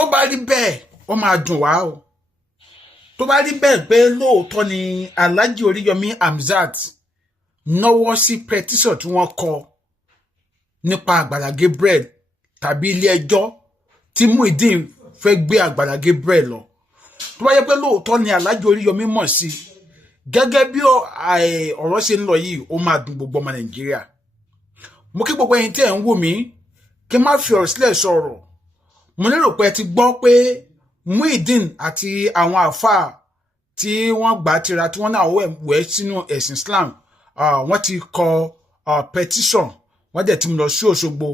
tó bá rí bẹ́ẹ̀ ó máa dùn wá o tó bá rí bẹ́ẹ̀ pé lóòótọ́ ni Alhaji Oriyomi Hamzat náwó sí petition tí wọ́n kọ nípa Agbala Gabriel tàbí ilé ẹjọ́ tí Muiden fẹ́ gbé Agbala Gabriel lọ tó bá yẹ pé lóòótọ́ ni Alhaji Oriyomi mọ̀ sí gẹ́gẹ́ bí ọ̀rọ̀ ṣe ń lọ yìí ó máa dùn gbogbo ọmọ Nàìjíríà mo kí gbogbo ẹ̀yin tí ẹ̀ ń wò mí kí n má fi ọ̀rọ̀ sílẹ̀ sọ̀rọ̀ mo lérò pé ẹ ti gbọ́ pé Muiden àti àwọn àfáà tí wọ́n gbà tira tí wọ́n náà wẹ̀ sínú ẹ̀sìn Islam wọ́n ti kọ petition wọ́n dẹ̀ ti lọ sí Òṣogbo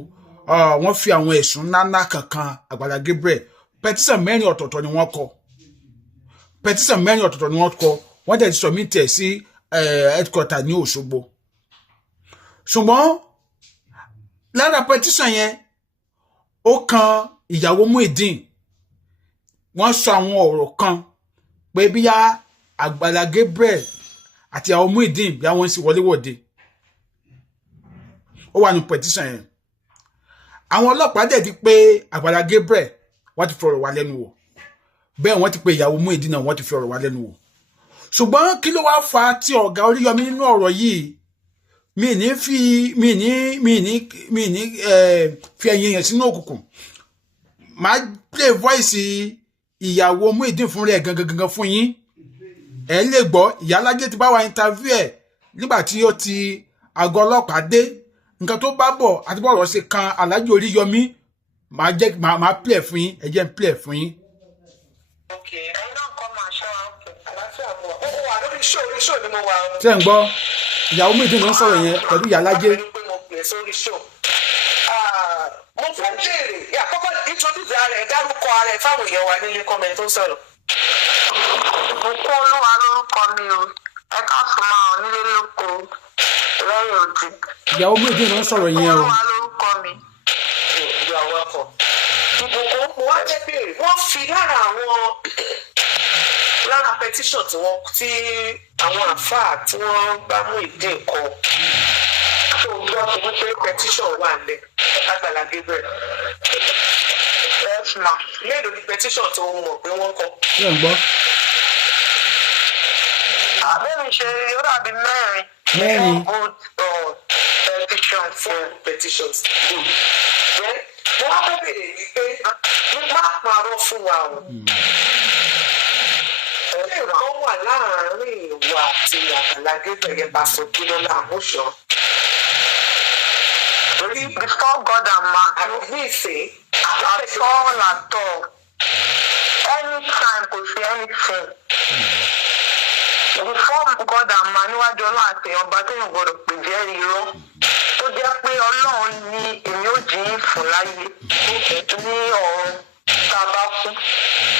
wọ́n fi àwọn ẹ̀sùn ńláńlá kankan Agbala Gabriel petition mẹ́rin ọ̀tọ̀ọ̀tọ̀ ni wọ́n kọ wọ́n dẹ̀ ti submit ẹ̀ sí headquarter ní Òṣogbo ṣùgbọ́n lára petition yẹn ó kan ìyàwó Muiden wọ́n sọ àwọn ọ̀rọ̀ kan pé bíyá Agbala Gabriel àti àwọn Muiden bí wọ́n sì wọléwọ̀de ó wà ní petition yẹn àwọn ọlọ́pàá dẹ̀ di pé Agbala Gabriel wọ́n ti fi ọ̀rọ̀ wá lẹ́nu wò bẹ́ẹ̀ wọ́n ti pé ìyàwó Muiden náà wọ́n ti fi ọ̀rọ̀ wá lẹ́nu wò ṣùgbọ́n kí ló wá fa tí ọ̀gá Oriyomi nínú ọ̀rọ̀ yìí mi ní fi ẹ̀yìn yẹn sínú òkùnkùn máa play voice ìyàwó Muiden fún rẹ̀ gangan fún yín ẹ lè gbọ́ ìyálájé ti bá wa interview ẹ̀ nígbà tí ó ti àgọ́ ọlọ́pàá dé nǹkan tó bá bọ̀ àti bọ̀rọ̀ ṣe kan Alhaji Oriyomi máa play fún yín ẹ jẹ́ n play fún yín. Okay, I don't come and show up. Àlàáfíà bọ̀. Ó wà lórí show ni mo wà. Ṣé ń gbọ́ ìyàwó Muiden ló ń sọ̀rọ̀ yẹn pẹ̀lú ìyálájé. Mo fẹ́ béèrè àkọ́kọ́ introduce ara ẹ̀ dárúkọ ara ẹ̀ fáwọn èèyàn wa nílé comment tó ń sọ̀rọ̀. Mo kó Olúwa lórúkọ mi o, ẹ káàsùn máa nílé lóko lẹ́yìn òdì. Ìyàwó Muiden ló ń sọ̀rọ̀ yẹn o. Olúwa lórúkọ mi. Ìyá wa kọ̀. Ìbùkún mo wá jẹ́ béèrè wọ́n fi lára petition tí àwọn àfáà tí wọ́n bá Muiden kọ. Tó gbọ́ kí wọ́n pé petition wà nílẹ̀ Agbala Gabriel. Yes ma. Mélòó ni petition tó mọ̀ pé wọ́n kọ? Ṣé ń gbọ́? Àbẹ́mi ṣe ó dàbí mẹ́rin. Mẹ́rin. Petitions. Good. Wọ́n wá bẹ̀rẹ̀ wípé nígbà parọ́ fún wa o. Ẹ̀rọ wà láàárín ìwà àti Agbala Gabriel yẹn bá sọ kí ló láàmúṣọ. Before God and man, I don't say at all. Anytime kò sí anything. Before God and man, níwájú Ọlọ́run àti ọba téèyàn gbọdọ̀ pè jẹ́ irọ́. Tó jẹ́ pé Ọlọ́run ní èmi ò jíyìn fún láyé ní ọ̀run tá a bá kú.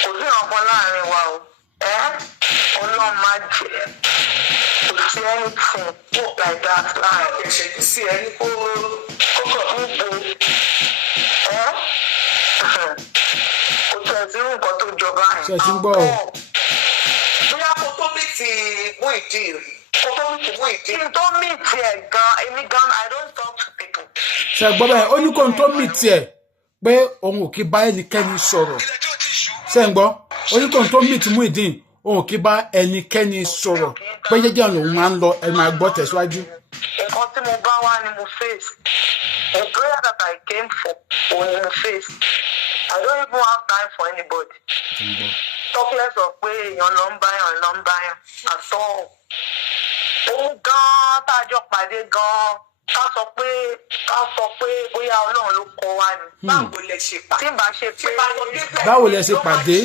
Kò sí ọ̀kan láàrin wa o. Ọlọ́run máa jẹ́. Kò sí anything like that láàrin. Ẹ̀ṣẹ̀ sí ẹni kókò níbo kò tẹ̀ sí nǹkan tó jọba ẹ̀. Ṣé ẹ ti ń gbọ́ o? Bóyá kó tó mí ti Muiden rí. Kó tó mí ti Muiden. Kí n tó mí tiẹ̀ gan, èmi gan, I don't talk to people. Ṣé gbọ́ bẹ́ẹ̀ ó ní kó n tó mì tiẹ̀ pé òun ò kí bá ẹnikẹ́ni sọ̀rọ̀. Ṣé ń gbọ́ ó ní kó n tó mì ti Muiden òun ò kí bá ẹnikẹ́ni sọ̀rọ̀ pé jẹ́jẹ́ lòun máa ń lọ ẹ máa gbọ́ tẹ̀síwájú. Nǹkan tí mo bá wá ni mo face. The prayer that I came for òun ni mo face. I don't even have time for anybody. Talkless of pé èèyàn lọ ń báyàn àtọ́. Òun gan-an tá a jọ pàdé gan-an ká sọ pé bóyá Ọlọ́run ló kọ wá ni. Báwo lẹ ṣe pàdé? Tí n bá ṣe pé báwo lẹ ṣe pàdé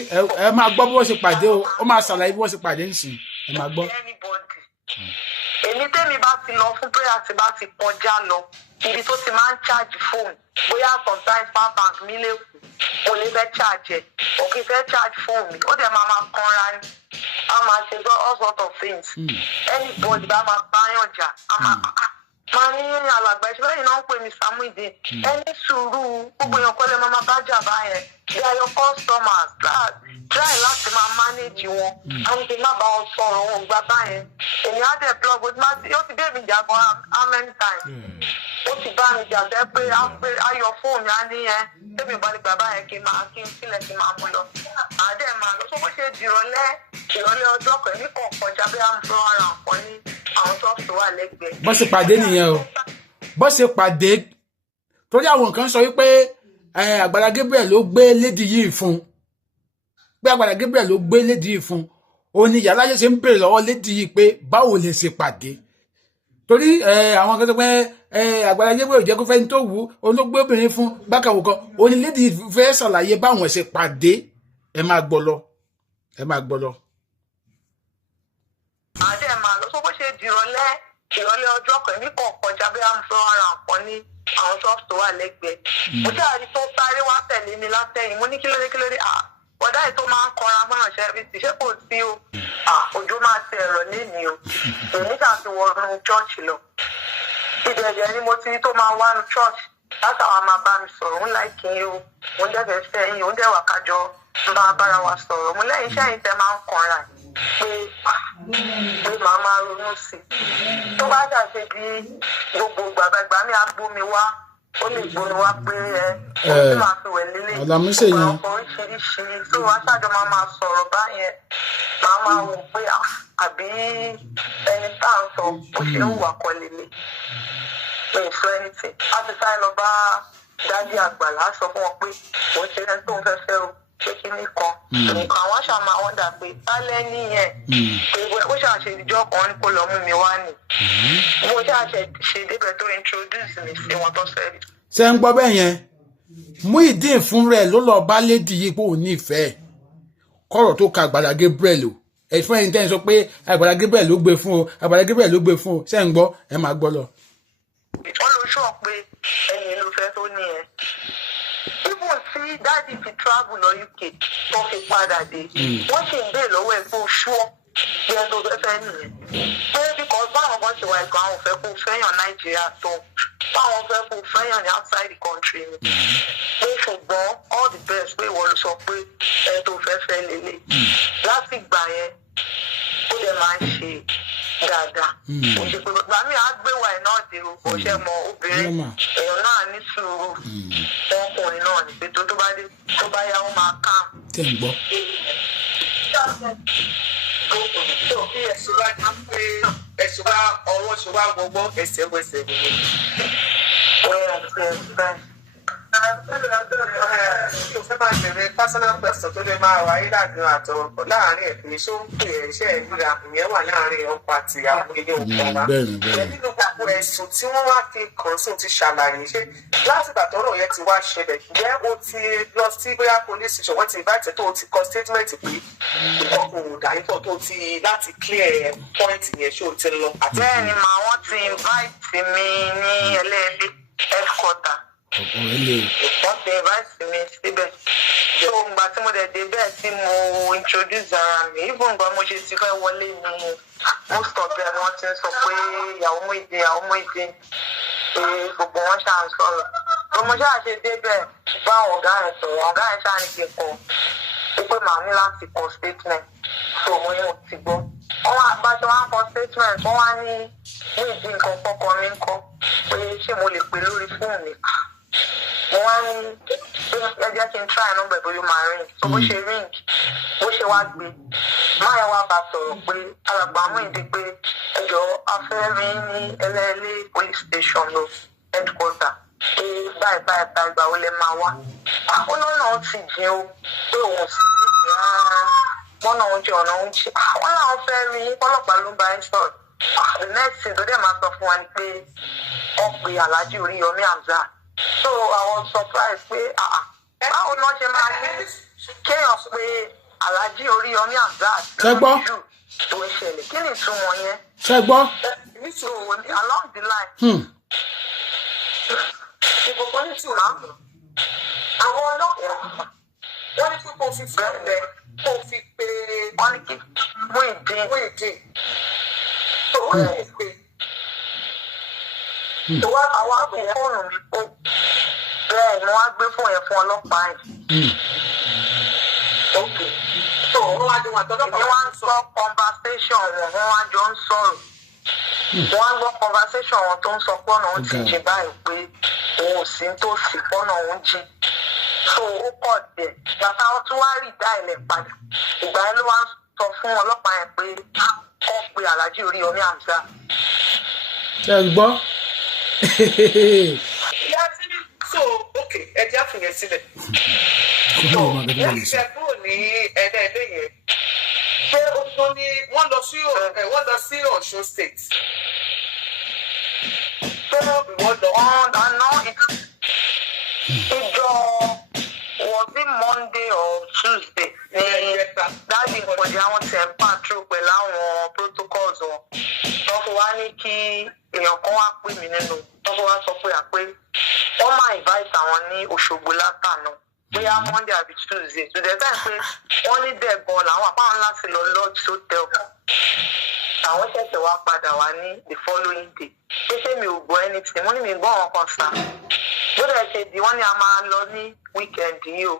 ẹ máa gbọ́ bí wọ́n ṣe pàdé o ó máa ṣàlàyé bí wọ́n ṣe pàdé nìsín ẹ máa gbọ́. Èmi tẹ́mi bá ti lọ fún prayer tí bá ti kọjá lọ ibi tó ti máa ń charge phone bóyá sometimes power bank mi lè kù mo lè fẹ́ charge ẹ̀ òkè fẹ́ charge phone mi ó dẹ̀ máa kanra ni a máa ṣe all sort of things anybody bá máa báyàn jà Mani alàgbà ìṣẹ́lẹ̀ yìí náà ń pè mí Muiden. Ẹni sùúrù gbogbo èèyàn kọ́lé máa bá jà báyẹn. They are your customers. Try láti máa manage wọn. Àwọn ti má bá wọn sọ̀rọ̀ wọn gbà báyẹn. Èmi á dẹ̀ plug ó ti dé mi jà gan how many times? Ó ti bá mi jà jẹ́ pé ayọ̀ fóònù á ní ẹ. Tẹ́mi ìbálẹ̀ gbà báyẹn kí n sílẹ̀ kí n máa mú lọ. Àdé máa lọ. Tó bó ṣe ìrọ̀lẹ́ ọjọ́ kan ní kọ̀ọ̀kan jábẹ́ àmúfẹ́ ara nǹkan ní àwọn ṣọ́ọ̀ṣì wà lẹ́gbẹ̀ẹ́. Bó ṣe pàdé nìyẹn o. Bó ṣe pàdé torí àwọn kan sọ wípé Àgbàlá Gabriel ló gbé lady yìí fún. Pé Àgbàlá Gabriel ló gbé lady yìí fún. Ó ní ìyá láyé ṣe ń béèrè lọ́wọ́ lady yìí pé báwo lè ṣe pàdé. Torí àwọn kan sọ pé Àgbàlá Gabriel jẹ́ kó fẹ́ ní tó wù ó ló gbé obìnrin fún bákàwò kan. Ó ní lady fẹ́ ṣàlàyé báwọn ṣe pàdé. Ẹ máa gbọ́ lọ. Àdé máa lọ. Tó bó ṣe ìrọ̀lẹ́ ọjọ́ kan ní kọ̀ọ̀kan jábẹ́ àmúfẹ́ ara nǹkan ní àwọn ṣọ́ọ̀ṣì tó wà lẹ́gbẹ̀ẹ́. Mo jáde tó sáré wá tẹ̀lé mi látẹ̀yìn. Mo ní kílódé bọ̀dá yìí tó máa ń kọra mọ́ràn ṣẹ́fíìsì ṣé kò sí o. Òjò máa ti ẹ̀rọ lénìí o. Èmi kà ti wọnú chọ́ọ̀chì lọ. Ìdẹ̀jẹ̀ ni mo ti rí tó máa wá nu chọ́ọ̀chì. Látàwọn máa bá mi sọ̀rọ̀ ń láìkí o. Mo ń dẹ́fẹ̀ẹ́ fẹ́ yín, ó ń dẹ̀wà kájọ máa bára wa sọ̀rọ̀. Mo lẹ́yìn iṣẹ́ yìí tẹ máa ń kanra pé màá máa ronú sí i. Tó bá ṣàṣe bí gbogbo gbàgbàgbà mi á gbómi wá. Ó lè gbóni wá pé ó máa fi wẹ̀ lélẹ̀. Ọ̀pọ̀lọpọ̀ oríṣiríṣi tó wá ṣáàjọ máa sọ̀rọ̀ báyẹn. Máa wò pé àbí ẹni tá à ń sọ bó ṣe ń wà kọ́ lélẹ̀. Mi ò sọ anything. A ti sáré lọ bá dádì Àgbàlá sọ fún wọn pé mo ṣe ẹni tó ń fẹ́ o. Ṣé kí ní kan? Nǹkan àwọn àṣà máa wọ́n dà pé tálẹ́ nìyẹn. Ó ṣàṣe ìjọ kan ní kó lọ mú mi wá nì. Mo ṣàṣe ṣe débẹ̀ tó introduce mi sí wọn tó sẹ́rí. Ṣé ń gbọ́ bẹ́ẹ̀ yẹn? Muiden fún rẹ̀ ló lọ bá lédi yìí pé òun nífẹ̀ẹ́. Kọ́rọ̀ tó ka Àgbàlá Gabriel o. Ẹ̀fọn ẹni tẹ́yìn sọ pé Àgbàlá Gabriel ló gbé fún o. Àgbàlá Gabriel ló gbé fún o. Ṣé ń gbọ́? Ẹ máa gbọ́ lọ. Wọ́n lọ sọ pé ẹ̀yin ló fẹ́ tó ní ẹ. Even tí dáàdì fi travel lọ UK tó fi padà dé, wọ́n sì ń béèrè lọ́wọ́ ẹ̀ pé ó ṣúọ́ bí ẹ tó fẹ́ nìyẹn. Pé because báwọn kan ṣe wà ẹ̀kọ́ àwọn fẹ́ kó fẹ́yàn Nàìjíríà tó báwọn fẹ́ kó fẹ́yàn ní outside the country ni. Pé ṣùgbọ́n all the best pé ìwọ ló sọ pé ẹ tó fẹ́ lélẹ̀. Láti ìgbà yẹn ó dẹ̀ máa ń ṣe dáadáa. Òṣèpè gbà mí àgbéwà ẹ̀ náà dé o. Kò ṣe mọ obìnrin èèyàn náà ní sùúrù. Ọkùnrin náà ní pé tó bá yá ó máa ká. Tẹ̀ ń gbọ́. Ẹ̀sùn bá ọwọ́ ṣe wá gbogbo ẹsẹ̀ wẹsẹ̀ nìyẹn. Mo fẹ́ máa bẹ̀rẹ̀ personal question tó lè máa wáyé láàárín ẹ̀fìn ṣó ń pè ẹ̀ṣẹ́ ìríra ìyẹn wà láàárín ọkọ àti ìyàwó ilé òkú ọba. Nínú gbogbo ẹ̀sùn tí wọ́n wá fi kàn sí ti ṣàlàyé ṣé láti ìgbà tọ́rọ̀ yẹn ti wá ṣẹlẹ̀ ǹjẹ́ o ti lọ sí bóyá police station wọ́n ti invite tó o ti kọ statement pé ìkọkùn ìdáyìntàn tó ti láti clear point yẹn ṣé o ti lọ. Bẹ́ẹ̀ni màá wọ́n ti invite mi ní ẹlẹ́ẹ̀lẹ́ headquarter. Wọ́n ti invite mi síbẹ̀. So ìgbà tí mo dẹ̀ dé bẹ́ẹ̀ tí mo introduce ara mi, even ìgbà mo ṣe ti fẹ́ wọlé ni most of them wọ́n ti ń sọ pé ìyàwó Muiden pé gbogbo wọn ṣáà ń sọ̀rọ̀. Bí mo ṣáà ṣe dé bẹ́ẹ̀ bá ọ̀gá ẹ̀ sọ̀rọ̀, ọ̀gá ẹ̀ ṣáà ní kí n kọ́ pé màá ní láti kọ statement. So mo ní mo ti gbọ́. Wọ́n wá báṣọ wá kọ statement, wọ́n wá ní Muiden nǹkan kọ́kọ́ mi ń kọ́ pé ṣé mo lè pè lórí fóònù mi. Mo wá ní ẹ jẹ́ kí n try number bóyá máa ring. So bó ṣe ring, bó ṣe wá gbé. Máyà wá bá sọ̀rọ̀ pé alàgbà Muiden pé ẹjọ́ afẹ́rin ní ẹlẹ́ẹ̀lẹ́ police station lọ headquarter. Pé báyìí ìgbà wo lẹ máa wá. Ó náà ti jìn o pé òun sì ti jìn rárá. Wọ́n náà ń jẹ ọ̀nà oúnjẹ. Wọ́n náà fẹ́ rí ọlọ́pàá ló ń bá ń sọ̀rọ̀. The next thing tó dẹ̀ máa sọ fún wa ni pé wọ́n pe Alhaji Oriyomi Hamzat. So I was surprised pé báwo náà ṣe máa ní kéèyàn pé Alhaji Oriyomi Hamzat lórí jù tó ń ṣẹlẹ̀. Kí ni ìtumọ̀ yẹn? Ṣé gbọ́? So along the line. Ìbùkún ní tìmọ̀ àwọn ọlọ́pàá wọ́n ní kí kò fi bẹ̀rẹ̀ kò fi pé wọ́n ní kí Muiden tó wọ́n ní pé tó wá àwọn àgbẹ̀ fóònù mi kó bẹ́ẹ̀ ni wọ́n á gbé fóònù yẹn fún ọlọ́pàá yìí. Ok, so wọ́n wá dín wọn àtọ́jọ́ kan wá ń sọ conversation wọn wá jọ ń sọ̀rọ̀. Wọ́n á gbọ́ conversation wọn tó ń sọ pọ́nà òun ti jẹ báyìí pé òun ò sí tó sì pọ́nà òun jí. So ó kọ̀ dẹ̀ bàtà wọn tún wá rí ìdá ilẹ̀ padà. Ìgbà yẹn ló wá ń sọ fún ọlọ́pàá yẹn pé kọ́ pe Alhaji Oriyomi Hamzat. Ṣé ẹ gbọ́? So okay, ẹ jẹ́ àfihàn sílẹ̀. Wọ́n ti ṣe kúrò ní ẹ̀ẹ́dẹ́gbẹ̀ yẹn. Ṣé o tún ní wọ́n lọ sí Ọ̀ṣun state? Ṣé wọ́n lọ? Àná ìjọ was it Monday or Tuesday? Dáàbì ìpọ̀jù àwọn tẹ̀ ń patrol pẹ̀lú àwọn protocols wọn. Wọ́n fi wá ní kí èèyàn kan wá pè mí nínú. Wọ́n fi wá sọ pé wọ́n máa invite àwọn ní Òṣogbo látàná. Bóyá Monday àbí Tuesday. Tùdẹ̀ bẹ́ẹ̀ pé wọ́n ní dẹ̀gbọ́n làwọn àpáwọn láti lọ lodge hotel. Àwọn ṣẹ̀ṣẹ̀ wá padà wá ní the following day. Pé ṣé mi ò gbọ́ anything? Mo ní mi gbọ́ àwọn kan sá. Bódà ṣe di wọ́n ní a máa lọ ní weekend yìí o.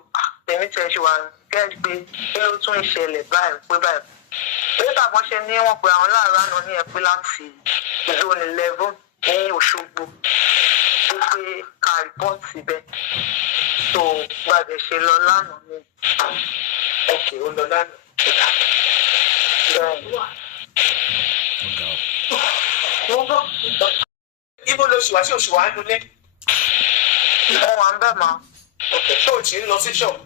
Tèmi tẹ̀ ṣe wà gẹ́gẹ́ pé kí ló tún ìṣẹ̀lẹ̀ báyìí pé báyìí. Èyí tàbọn ṣe ní wọ́n pe àwọn láàárọ̀ àná ní ẹ̀pẹ́ láti zone 11 ní Òṣogbo. Ó pé ká rìpọ́ọ̀tì síbẹ̀. So gbàgbé ṣe lọ lánàá ni. Okay, ó lọ lánàá. Ibo ló ṣùwà sí òṣùwà ń dúlé? Wọ́n wà ń bẹ̀ mọ́. Okay, ṣé o ti ń lọ sí ṣọ́ọ̀bù?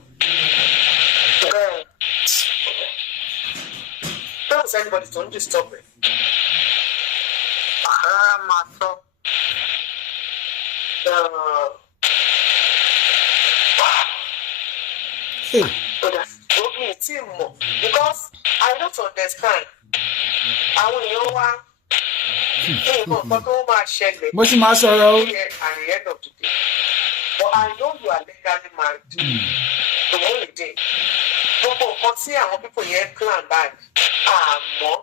Bẹ́ẹ̀. Ṣé kò sẹ́ni bọ́dì tó ń disturb rẹ̀? Rárá máa sọ. Omi tí mọ̀ because I don't understand. Àwọn èèyàn wá ní nǹkan tó máa ṣẹlẹ̀. Mo sì máa sọ̀rọ̀ o. At the end of the day. But I know you are legally married. To Muiden. Gbogbo nǹkan tí àwọn pípọ̀ yẹn plan báyìí. Àmọ́.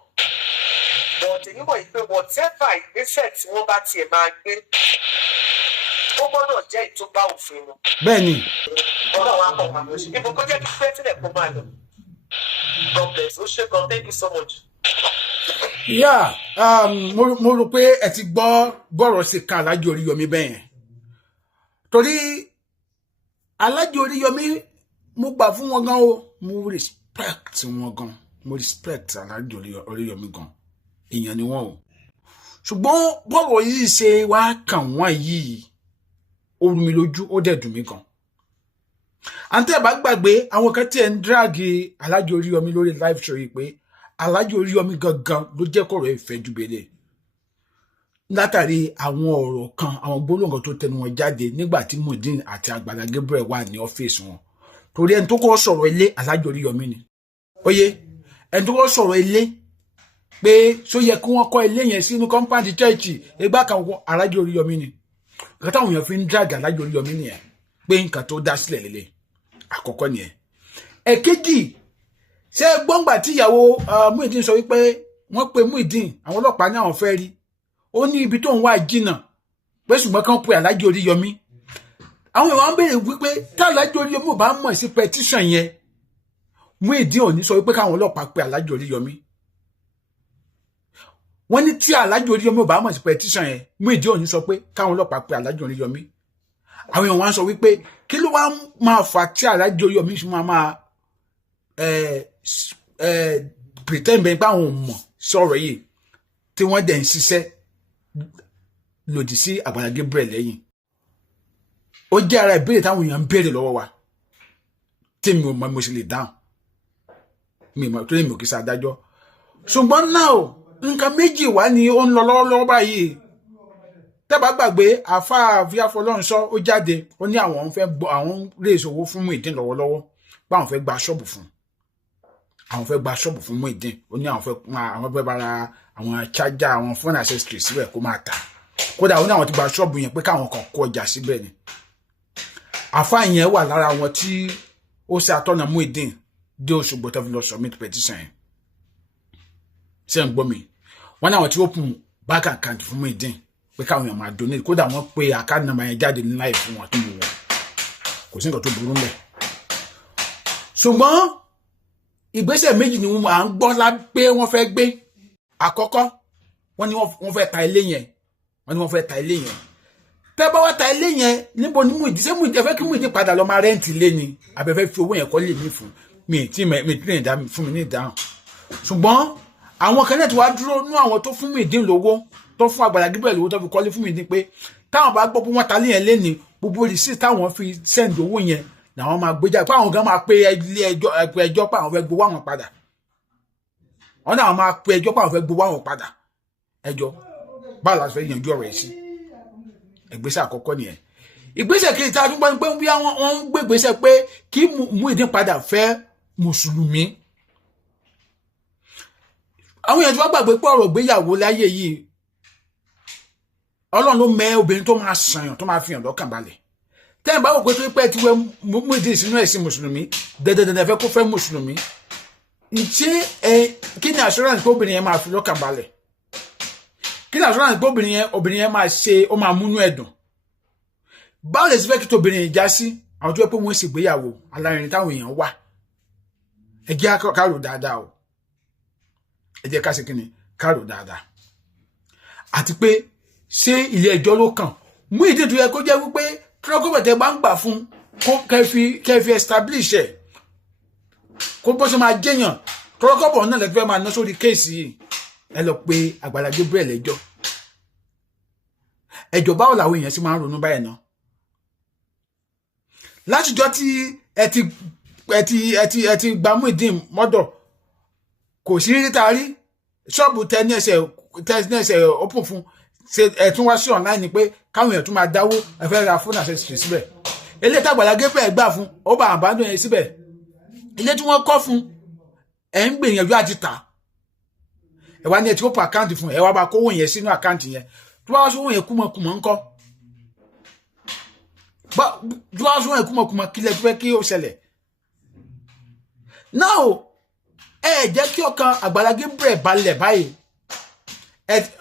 But èyí wọ̀ yìí pé whatever ìgbésẹ̀ tí wọ́n bá tiẹ̀ máa gbé. Ó gbọ́dọ̀ jẹ́ ìtúbà òfin mu. Bẹ́ẹ̀ni. Ọlọ́run á kọ̀ wá lọ sí. Ibùkún jẹ́ kí fẹ́ sílẹ̀ kó máa lọ. God bless. Ó ṣe gan. Thank you so much. Yeah, mo rò pé ẹ ti gbọ́ bọ́rọ̀ sí kan Alhaji Oriyomi bẹ́ẹ̀. Torí Alhaji Oriyomi mo gbà fún wọn gan o, mo respect wọn gan. Mo respect Alhaji Oriyomi gan. Èèyàn ni wọ́n o. Ṣùgbọ́n bọ́rọ̀ yìí ṣe wá kàn wọ́n yìí. Ó rú mi lójú, ó dẹ̀ dùn mí gan. Àǹtí ẹ̀ bá gbàgbé àwọn kan tí ẹ̀ ń dragi Alhaji Oriyomi lórí live show yìí pé Alhaji Oriyomi gangan ló jẹ́ kọ̀rọ̀ ìfẹ́ jù bẹ́lẹ̀. Látàrí àwọn ọ̀rọ̀ kan, àwọn gbólóhùn tó tẹnu wọn jáde nígbà tí Muiden àti agbala Gabriel wà ní ọ́fíìsì wọn. Torí ẹni tó kọ́ sọ̀rọ̀ ilé Alhaji Oriyomi ni. Oye, ẹni tó kọ́ sọ̀rọ̀ ilé pé ṣó yẹ kí wọ́n kọ́ ilé yẹn sínú compound church ẹgbà kan Alhaji Oriyomi ni. Nǹkan táwọn èèyàn fi ń drag Alhaji Oriyomi nìyẹn pé nǹkan tó dá sílẹ̀ lélẹ̀. Àkọ́kọ́ nìyẹn. Ẹ̀kejì, ṣé gbọ́ngbà tí ìyàwó Muiden sọ wípé wọ́n pe Muiden àwọn ọlọ́pàá ní àwọn fẹ́ rí. Ó ní ibi tó ń wá jìnnà pé ṣùgbọ́n kan pe Alhaji Oriyomi. Àwọn èèyàn ń béèrè wípé tá Alhaji Oriyomi ò bá mọ̀ sí petition yẹn, Muiden ò ní sọ wípé káwọn ọlọ́pàá pe Alhaji Oriyomi. Wọ́n ní tí Alhaji Oriyomi ò bá mọ̀ sí petition yẹn, Muiden ò ní sọ pé káwọn ọlọ́pàá pe Alhaji Oriyomi. Àwọn èèyàn wá ń sọ wípé kí ló wá máa fà tí Alhaji Oriyomi fi máa pretend bẹ́ẹ̀ pé àwọn ò mọ̀ sọ̀rọ̀ yìí tí wọ́n dẹ̀ ń ṣiṣẹ́ lòdì sí agbala Gabriel lẹ́yìn. Ó jẹ́ ara ìbéèrè táwọn èèyàn ń béèrè lọ́wọ́ wa tí mi ò mọ̀ mo sì lè dáhùn. Mi mọ̀ tó lè mi ò kí sa adájọ́. Ṣùgbọ́n náà nǹkan méjì wá ní ó ń lọ lọ́wọ́lọ́wọ́ báyìí. Tẹ́bà gbàgbé àfáà Fọlọ́runṣọ́ ó jáde ó ní àwọn fẹ́ gbọ́ àwọn raise owó fún Muiden lọ́wọ́lọ́wọ́ pé àwọn fẹ́ gba ṣọ́ọ̀bù fún. Àwọn fẹ́ gba ṣọ́ọ̀bù fún Muiden ó ní àwọn fẹ́ bára àwọn charger àwọn phone accessories síbẹ̀ kó máa tà. Kódà ó ní àwọn ti gba ṣọ́ọ̀bù yẹn pé káwọn kan kó ọjà síbẹ̀ ni. Àfáà yẹn wà lára àwọn tí ó ṣe àtọ́nà Muiden dé Òṣogbo tó fi lọ submit petition yẹn. Ṣé ń gbọ́ mi? Wọ́n ní àwọn tí open bank account fún Muiden pé káwọn èèyàn máa donate kódà wọ́n pe account number yẹn jáde ní láì fún wọn tó mú wọn kò sí nǹkan tó burú ńbẹ̀. ṣùgbọ́n ìgbésẹ̀ méjì ni wọ́n à ń gbọ́ pé wọ́n fẹ́ gbé. Àkọ́kọ́ wọ́n ní wọ́n fẹ́ ta ilé yẹn tẹ́ bá wá ta ilé yẹn níbo ni Muiden ṣé Muiden fẹ́ kí Muiden padà lọ máa rẹ́ǹtì ilé ni àbẹ̀fẹ́ fi owó yẹn kọ́ lè mí fún mi tí lè dá fún mi ní ìdáhùn. Ṣùgbọ́n àwọn kan náà ti wá dúró nú àwọn tó fún Muiden lówó tó fún Agbala Gabriel lówó tó fi kọ́lé fún Muiden pé táwọn bá gbọ́ pé wọ́n ta ilé yẹn lé ní gbogbo rìsíìtì táwọn fi send owó yẹn làwọn máa gbé jáde pé àwọn gan máa pe ilé ẹjọ́ pé àwọn fẹ́ gbowó àwọn padà. Wọ́n náà máa pe ẹjọ́ pé àwọn fẹ́ gbowó àwọn padà. Ẹjọ́ báwo la fẹ́ yanjú ọ̀rọ̀ yìí sí? Ìgbésẹ̀ àkọ́kọ́ nìyẹn. Ìgbésẹ̀ kejì tá a tún gbọ́ pé bí wọ́n ń gbé ìgbésẹ̀ pé kí Muiden padà fẹ́ mùsùlùmí. Àwọn èèyàn tí wọ́n gbàgbé pé ọ̀rọ̀ ìgbéyàwó láyé yìí Ọlọ́run ló mẹ́ obìnrin tó máa sànyàn tó máa fi hàn lọ́kàn balẹ̀. Tẹ́ ẹ̀ bá wò pé tó pẹ́ ti wẹ Muiden sínú ẹ̀sìn mùsùlùmí dandan fẹ́ kó fẹ́ mùsùlùmí. Kí ni assurance pé obìnrin yẹn máa fi lọ́kàn balẹ̀? Kí ni assurance pé obìnrin yẹn máa ṣe ó máa múnú ẹ̀dùn? Báwo lè ṣe fẹ́ kí tóbìnrin yẹn já sí àwọn tó yẹ pé wọ́n sì gbéyàwó alárinrin táwọn èèyàn wà? Ẹ jẹ́ ká rò dáadáa o. Ẹ jẹ́ ká ṣe kí ni ká rò dáadáa. Àti pé ṣé ilé ẹjọ́ ló kàn? Muiden tó yẹ kó jẹ́ wípé tọ́lọ́kọ̀bẹ̀tẹ̀ bá ń gbà fún kó kẹfì establish ẹ̀ kó bó ṣe máa jẹ́yàn tọ́lọ́kọ̀bọ̀ náà lẹ́fẹ́ máa ná sórí kéèsì yìí. Ẹ lọ pé Agbala Gabriel ẹjọ́ báwo làwọn èèyàn sì máa ń ronú báyìí náà? Látijọ́ tí ẹ ti gba Muiden mọ́dọ̀ kò sí rí ta rí ṣọ́ọ̀bù tẹ́níẹ̀sẹ̀ open fún ṣe ẹ̀tún wá sí online ni pé káwọn èèyàn tún máa dáwó ẹ̀fẹ́ ra fóònù accessory síbẹ̀. Ilé tí Agbala Gabriel gbà fún ó bá àbádùn yẹn síbẹ̀. Ilé tí wọ́n kọ́ fún ẹ̀ ń gbìyànjú àti tà. Ẹ wá ní ẹ ti open account fún ẹ wá bá kówó yẹn sínú account yẹn. Tó bá wá sówó yẹn kúmọkùmọ̀ ńkọ́? Tó bá wá sówó yẹn kúmọkùmọ̀ kí lẹ fẹ́ kí ó ṣẹlẹ̀? Now ẹ jẹ́ kí ọkàn Agbala Gabriel balẹ̀ báyìí.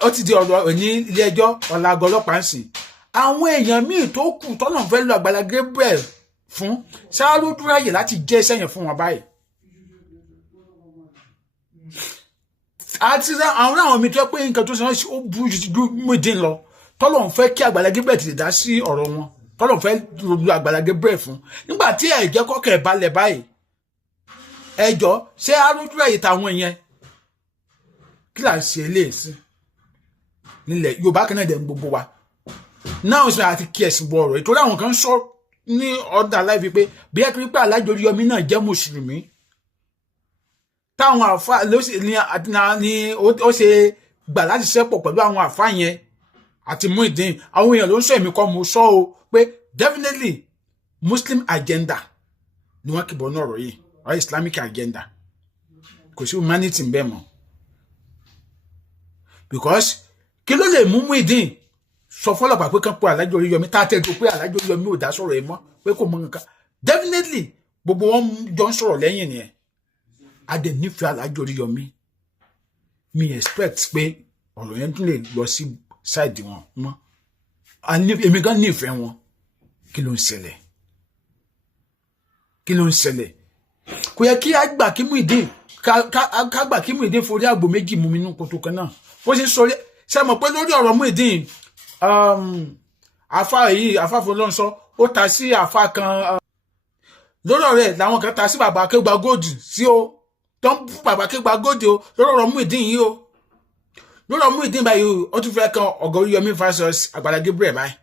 Ó ti di ọ̀rọ̀ ní ilé ẹjọ́ ọ̀làgọ́ ọlọ́pàá ń sìn. Àwọn èèyàn míì tó kù tọ́nà fẹ́ lo Agbala Gabriel fún sáà ló dúró àyè láti jẹ́ sẹ́yìn fún wọn báyìí. Àti àwọn mi tó pé nǹkan tó sọ ó burú ju Muiden lọ tọ́lọ̀ ń fẹ́ kí Agbala Gabriel ti lè dá sí ọ̀rọ̀ wọn tọ́lọ̀ ń fẹ́ lo Agbala Gabriel fún nígbà tí ẹ jẹ́ kọ́kẹ́ balẹ̀ báyìí. Ẹjọ́ ṣé arúgbó ẹ̀yẹ táwọn yẹn kí là ń ṣe eléyìí nílẹ̀ Yorùbá kan náà dẹ̀ ń gbogbo wa náà sọ àti kí ẹ̀sìn bọ ọ̀rọ̀ ìtòrí àwọn kan sọ ní ọ̀dà láìfi pé bí ẹ kiri pé Alhaji Oriyomi náà jẹ́ mùsùlùmí táwọn àfa ni ó ṣe gbà láti ṣẹ́pọ̀ pẹ̀lú àwọn àfa yẹn àti Muiden àwọn èèyàn ló ń sọ èmi kọ́ mo sọ o pé definitely Muslim agenda ni wọ́n kìbọ̀ náà ọ̀rọ̀ yìí or Islamic agenda kò sí humanity ń bẹ mọ́ because kí ló lè mú Muiden sọ fọlọ́pàá pé kán pé Alhaji Oriyomi tá a tẹ́jú pé Alhaji Oriyomi ò dá sọ̀rọ̀ ẹ̀ mọ́ pé kò mọ nǹkan definitely gbogbo wọn jọ ń sọ̀rọ̀ lẹ́yìn nìyẹn a dẹ̀ nífẹ̀ẹ́ Alhaji Oriyomi mi expect pé ọ̀rọ̀ yẹn tún lè lọ sí side wọn mọ́ èmi gan nífẹ̀ẹ́ wọn kí ló ń ṣẹlẹ̀ kò yẹ kí a gbà kí Muiden ká gbà kí Muiden forí àgbò méjì mú mi nínú kòtò kan náà bó ṣe sọ ṣe mọ̀ pé lórí ọ̀rọ̀ Muiden àfáàfọ́ ló ń sọ ó ta sí àfáà kan lórí ọ̀rẹ́ làwọn kan ta sí bàbá Akégbà Gold sí o tó ń fún bàbá Akégbà Gold o lórí ọ̀rọ̀ Muiden yìí o lórí ọ̀rọ̀ Muiden báyìí ó tún fẹ́ kan ọ̀gá Oriyomi versus Agbala Gabriel báyìí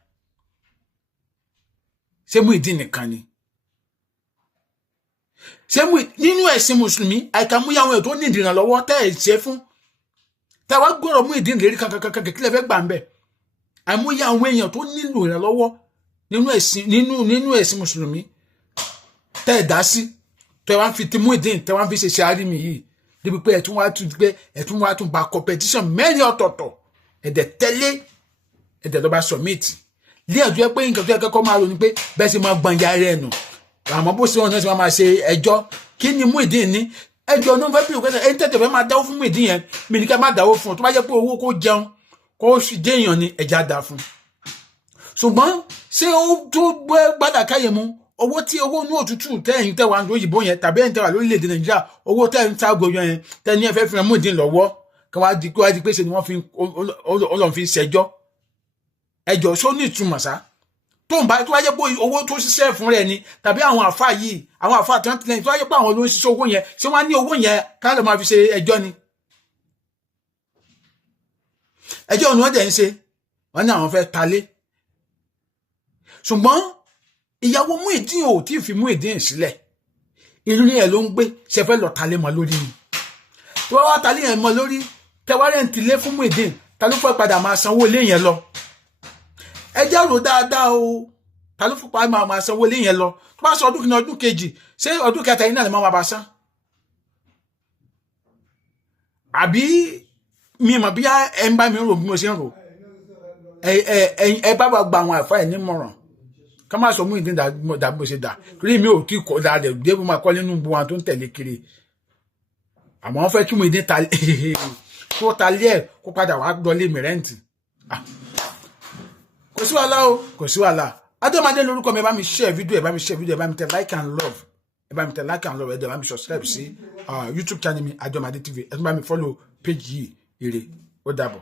ṣé Muiden nìkan ni ṣé nínú ẹ̀sìn mùsùlùmí àìkàmúyà àwọn èèyàn tó ní ìdìrànlọ́wọ́ tẹ́ ẹ̀ ṣe fún tẹ́ wá gbọ́rọ̀ Muiden lérí kankan kí lẹ fẹ́ gbà ń bẹ̀ àìmúyà àwọn èèyàn tó nílò ìrànlọ́wọ́ nínú ẹ̀sìn mùsùlùmí tẹ́ ẹ̀ dá sí tẹ́ wá ń fi ti Muiden tẹ́ wá ń fi ṣe àrími yìí débi pé ẹ̀tún wá tún ba competition mẹ́rin ọ̀tọ̀ọ̀tọ̀ ẹ̀dẹ̀ lọ́ba submit lé ẹ̀jọ́ pé nǹkan tó yẹ kẹ́kọ̀ọ́ máa ronú pé bẹ́ẹ̀ sì máa gbọ̀nyà rẹ̀ nù àmọ́ bó ṣe wọn náà ṣe máa ṣe ẹjọ́ kí ni Muiden ní ẹjọ́ náà fẹ́ bí òkè ẹni tẹ̀tẹ̀ fẹ́ máa dáwó fún Muiden yẹn mi ní ká máa dáwó fún ọ tó bá jẹ́ pé owó kó jẹun kó sì déèyàn ni ẹja dá fún ṣùgbọ́n ṣé ó tó gbé gbádàkáyé mu owó tí owó ní òtútù tẹ́yìn tẹ́wà lóyìnbó yẹn tàbí ẹ̀yìn tẹ́wà lórílẹ̀‐èdè Nàìjíríà owó tẹ́yìn tágòyàn yẹn tẹ́ni ẹ̀fẹ́ fi Muiden lọ́wọ́ kí wá di pé ṣe ni wọ́n fi Ọlọ́run fi ṣẹjọ́ ẹjọ́ ṣó ní ìtumọ̀ sá tó ń bá tó wáyé pé owó tó ṣiṣẹ́ fún rẹ̀ ni tàbí àwọn àfáà yìí àwọn àfáà tó ń tilẹ̀ tó wáyé pé àwọn ló ń ṣiṣẹ́ owó yẹn ṣé wọ́n á ní owó yẹn ká lè máa fi ṣe ẹjọ́ ni ẹjọ́ ni wọ́n dẹ̀ ń ṣe wọ́n ní àwọn fẹ́ talé ṣùgbọ́n ìyàwó Muiden ò tí ì fi Muiden sílẹ̀ ìlú ni ẹ̀ ló ń gbé ṣe fẹ́ lọ talé mọ́ lórí ni tí wọ́n wá talé yẹn mọ́ lórí tẹwárẹ̀ ń tilé fún Muiden ta ló fẹ́ padà máa sanwó ilé yẹn lọ ẹ jẹ́ rò dáadáa o ta ló fẹ́ padà máa sanwó ilé yẹn lọ tó bá sọ ọdún kìíní ọdún kejì ṣé ọdún kẹta yìí náà ni máa bá san àbí mi mọ̀ bí ẹ ń bá mi rò bí mo ṣe ń rò ẹ bá gba àwọn àfáà ẹ̀ nímọ̀ràn ká má sọ Muiden dà bó ṣe dà torí mi ò tí kò dáa dẹ̀ dé bó máa kọ́ nínú gbogbo àwọn tó ń tẹ̀lé kiri àmọ́ wọ́n fẹ́ kí Muiden ta kó ta lé ẹ̀ kó padà wá dọ́lé mi rẹ́ǹtì kò sí wàhálà o kò sí wàhálà Adémádé lórúkọ mi ẹ bá mi share video ẹ bá mi share video ẹ bá mi tẹ like and love ẹ bá mi tẹ like and love ẹ dẹ̀ bá mi subscribe sí YouTube channel mi Adémádé TV ẹ tún bá mi follow page yìí ire ó dàbọ̀.